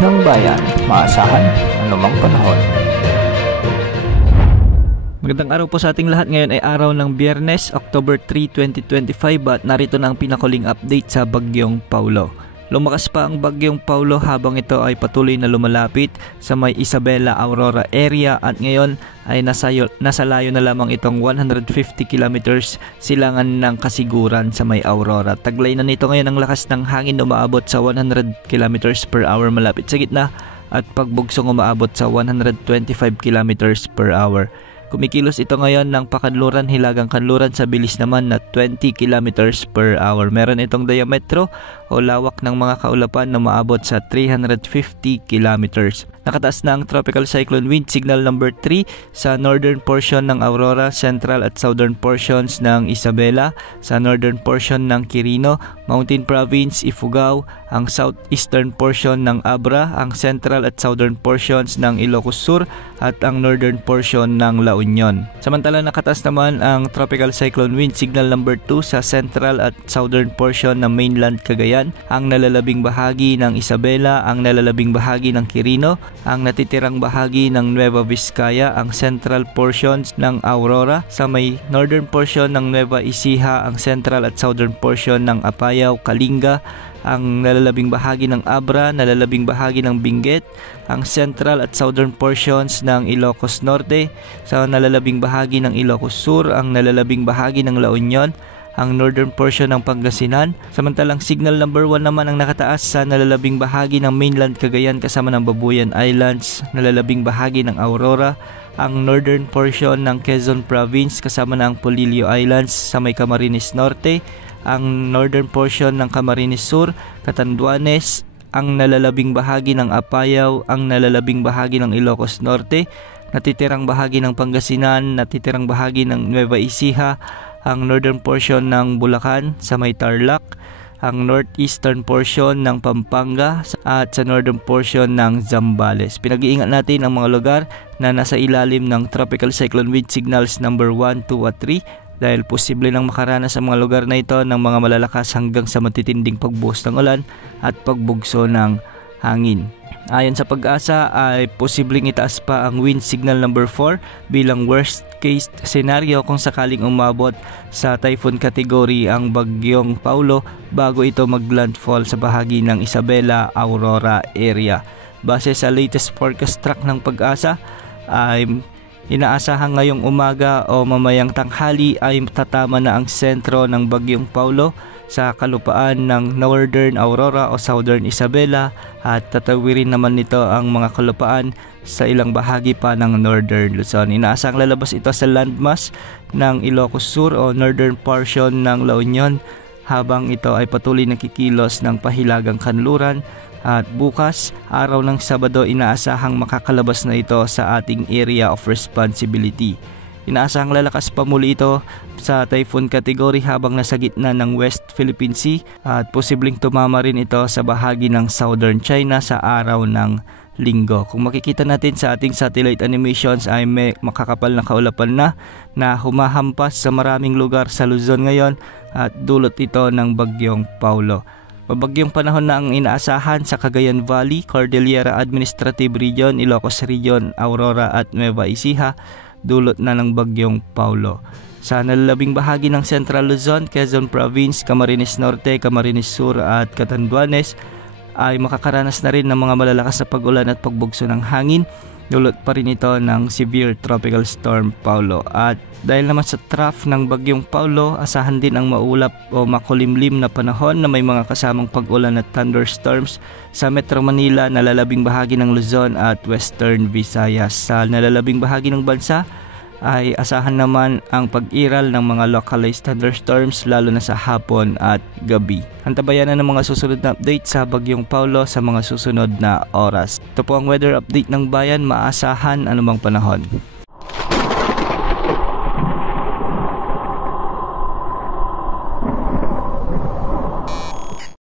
ng bayan, maasahan anumang panahon. Magandang araw po sa ating lahat. Ngayon ay araw ng Biyernes, October 3, 2025 at narito na ang pinakaling update sa Bagyong Paulo. Lumakas pa ang Bagyong Paulo habang ito ay patuloy na lumalapit sa may Isabela, Aurora area at ngayon ay nasa layo na lamang itong 150 kilometers silangan ng Kasiguran sa may Aurora. Taglay na nito ngayon ang lakas ng hangin na umaabot sa 100 kilometers per hour malapit sa gitna at pagbugsong umaabot sa 125 kilometers per hour. Kumikilos ito ngayon ng pakanluran, hilagang kanluran sa bilis naman na 20 kilometers per hour. Meron itong diametro o lawak ng mga kaulapan na maabot sa 350 kilometers. Nakataas na ang tropical cyclone wind signal number 3 sa northern portion ng Aurora, central at southern portions ng Isabela, sa northern portion ng Quirino, Mountain Province, Ifugao, ang southeastern portion ng Abra, ang central at southern portions ng Ilocos Sur at ang northern portion ng La Union. Samantala nakataas naman ang tropical cyclone wind signal number 2 sa central at southern portion ng mainland Cagayan, ang nalalabing bahagi ng Isabela, ang nalalabing bahagi ng Quirino, ang natitirang bahagi ng Nueva Vizcaya, ang central portions ng Aurora, sa may northern portion ng Nueva Ecija, ang central at southern portion ng Apayao, Kalinga, ang nalalabing bahagi ng Abra, nalalabing bahagi ng Benguet, ang central at southern portions ng Ilocos Norte, sa nalalabing bahagi ng Ilocos Sur, ang nalalabing bahagi ng La Union, ang northern portion ng Pangasinan. Samantalang signal number 1 naman ang nakataas sa nalalabing bahagi ng mainland Cagayan kasama ng Babuyan Islands, nalalabing bahagi ng Aurora, ang northern portion ng Quezon Province kasama ng Polillo Islands sa may Camarines Norte, ang northern portion ng Camarines Sur, Catanduanes, ang nalalabing bahagi ng Apayao, ang nalalabing bahagi ng Ilocos Norte, natitirang bahagi ng Pangasinan, natitirang bahagi ng Nueva Ecija, ang northern portion ng Bulacan sa may Tarlac, ang northeastern portion ng Pampanga at sa northern portion ng Zambales. Pinag-iingat natin ang mga lugar na nasa ilalim ng tropical cyclone wind signals number 1, 2 at 3 dahil posible nang makaranas sa mga lugar na ito ng mga malalakas hanggang sa matitinding pagbuhos ng ulan at pagbugso ng hangin. Ayon sa Pag-asa ay posibleng itaas pa ang wind signal number 4 bilang worst case scenario kung sakaling umabot sa typhoon category ang Bagyong Paulo bago ito maglandfall sa bahagi ng Isabela, Aurora area. Base sa latest forecast track ng Pag-asa ay inaasahan ngayong umaga o mamayang tanghali ay tatama na ang sentro ng Bagyong Paulo sa kalupaan ng Northern Aurora o Southern Isabela at tatawirin naman nito ang mga kalupaan sa ilang bahagi pa ng Northern Luzon. Inaasahang lalabas ito sa landmass ng Ilocos Sur o northern portion ng La Union habang ito ay patuloy na kikilos ng pahilagang kanluran at bukas, araw ng Sabado, inaasahang makakalabas na ito sa ating area of responsibility. Inaasahang lalakas pa muli ito sa typhoon category habang nasa gitna ng West Philippine Sea at posibleng tumama rin ito sa bahagi ng Southern China sa araw ng Linggo. Kung makikita natin sa ating satellite animations ay may makakapal na kaulapan na humahampas sa maraming lugar sa Luzon ngayon at dulot ito ng Bagyong Paulo. Mabagyong panahon na ang inaasahan sa Cagayan Valley, Cordillera Administrative Region, Ilocos Region, Aurora at Nueva Ecija, dulot na ng Bagyong Paulo. Sa nalalabing bahagi ng Central Luzon, Quezon Province, Camarines Norte, Camarines Sur at Catanduanes ay makakaranas na rin ng mga malalakas na pag-ulan at pagbugso ng hangin. Dulot pa rin ito ng severe tropical storm Paulo. At dahil naman sa trough ng Bagyong Paulo, asahan din ang maulap o makulimlim na panahon na may mga kasamang pag-ulan at thunderstorms sa Metro Manila, nalalabing bahagi ng Luzon at Western Visayas. Sa nalalabing bahagi ng bansa ay asahan naman ang pag-iral ng mga localized thunderstorms lalo na sa hapon at gabi. Antabayan na ng mga susunod na update sa Bagyong Paulo sa mga susunod na oras. Ito po ang weather update ng bayan, maasahan anumang panahon.